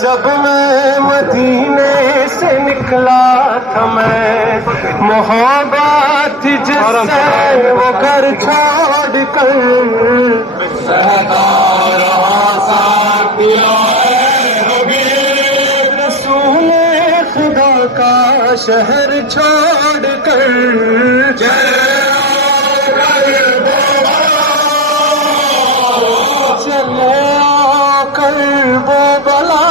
جب میں مدینے سے نکلا تھا میں محبت جس سے وہ گھر چھوڑ کر رسول خدا کا شہر چھوڑ کر چلے آ کر وہ بلا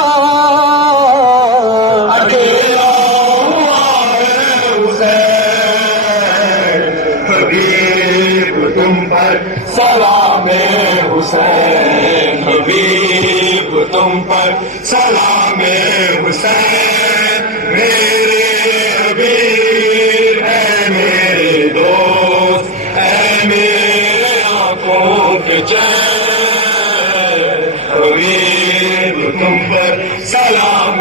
سلام حسین حبیب تم پر سلام حسین میرے حبیب اے میرے دوست اے میرے آنکھوں کے چین حبیب تم پر سلام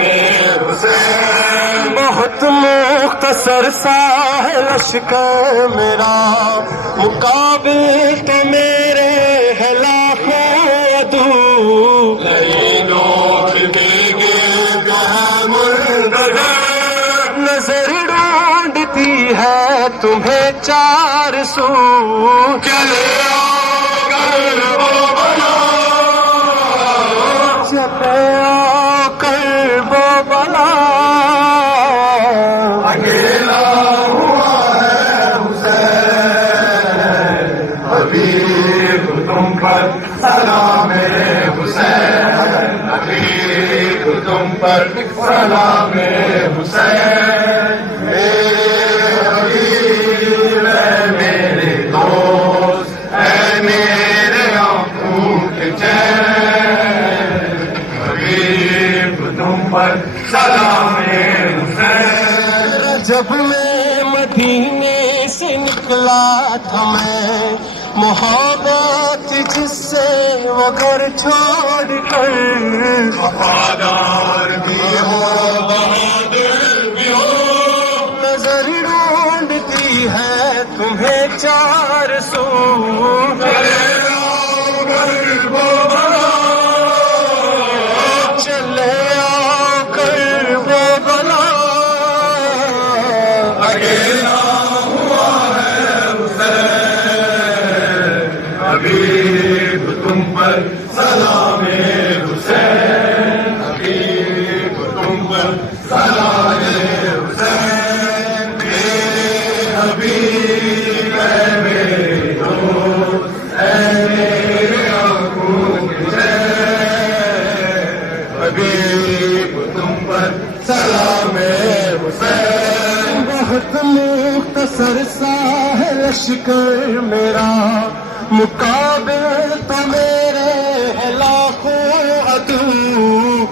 حسین بہت مختصر سا ہے لشکر میرا مقابل تو میرے ہے لاکھوں عدو نظر ڈھونڈتی ہے تمہیں چار سو چلے چلے آ کر وہ بلا حبیب تم پر سلام حسین حبیب تم پر سلام حسین میرے حبیب اے میرے دوست اے میرے آنکھوں کے چین حبیب تم پر سلام حسین جب میں مدینے سے نکلا تھا میں محبت جس سے وہ گھر چھوڑ کر وفادار بھی ہو بہادر بھی ہو نظر ڈھونڈتی ہے تمہیں چار سو چلے آ کر وہ بلا حبیب تم پر سلام حسین حبیب تم پر سلام حسین میرے حبیب اے میرے دوست اے میرے آنکھوں کے چین حبیب تم پر سلام حسین بہت مختصر سا ہے لشکر میرا مقابل تو میرے ہے لاکھوں عدو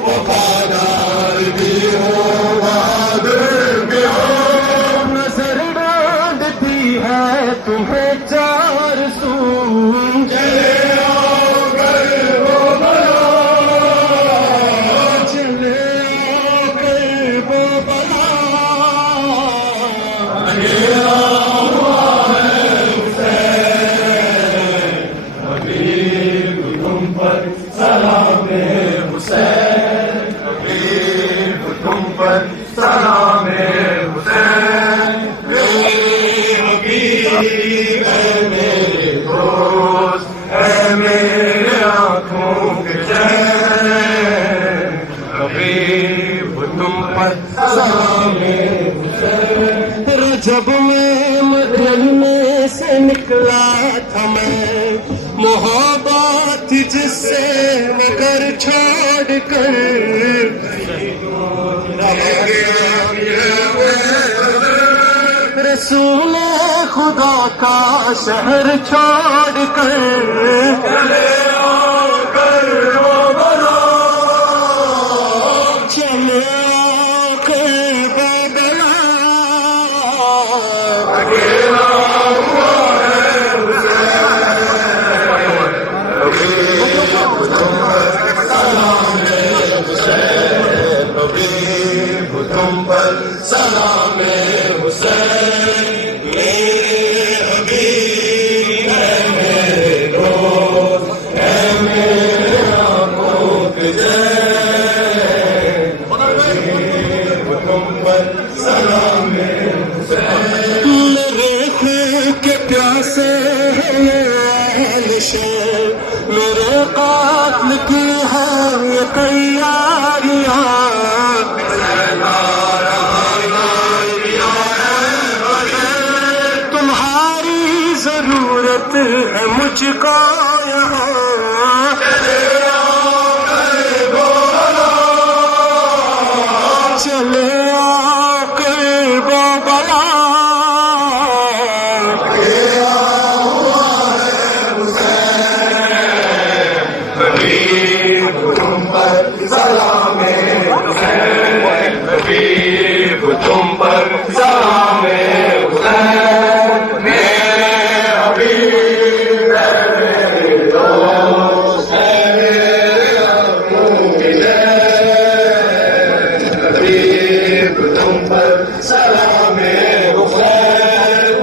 وفادار بھی ہو بہادر بھی ہو نظر ڈھونڈتی ہے تمہیں چار سو چلے آؤ کر وہ بلا چلے آ کر وہ بلا سلام حسین حبیب تم پر سلام حسین میرے حبیب اے میرے دوست اے میرے آنکھوں کے چین حبیب تم پر سلام حسین رجب میں مدینے سے نکلا تھا میں جس سے مگر چھوڑ کر رسول خدا کا شہر چھوڑ کر چلے آ کر بابلا تم پر سلام حسین میرے حبیب ہے میرے دوست ہے میرے آنکھوں کے چین تم پر سلام حسین میرے خون کے پیاسے میرے قاتل کی ہے یہ تیاریاں تمہاری ضرورت ہے مجھ کو یہاں چلے آ کر بابلا تم پر سلام حسین حبیب تم پر سلام حسین میرے حبیب ہے میرے دوست ہے میرے آنکھوں کے چین حبیب تم پر سلام حسین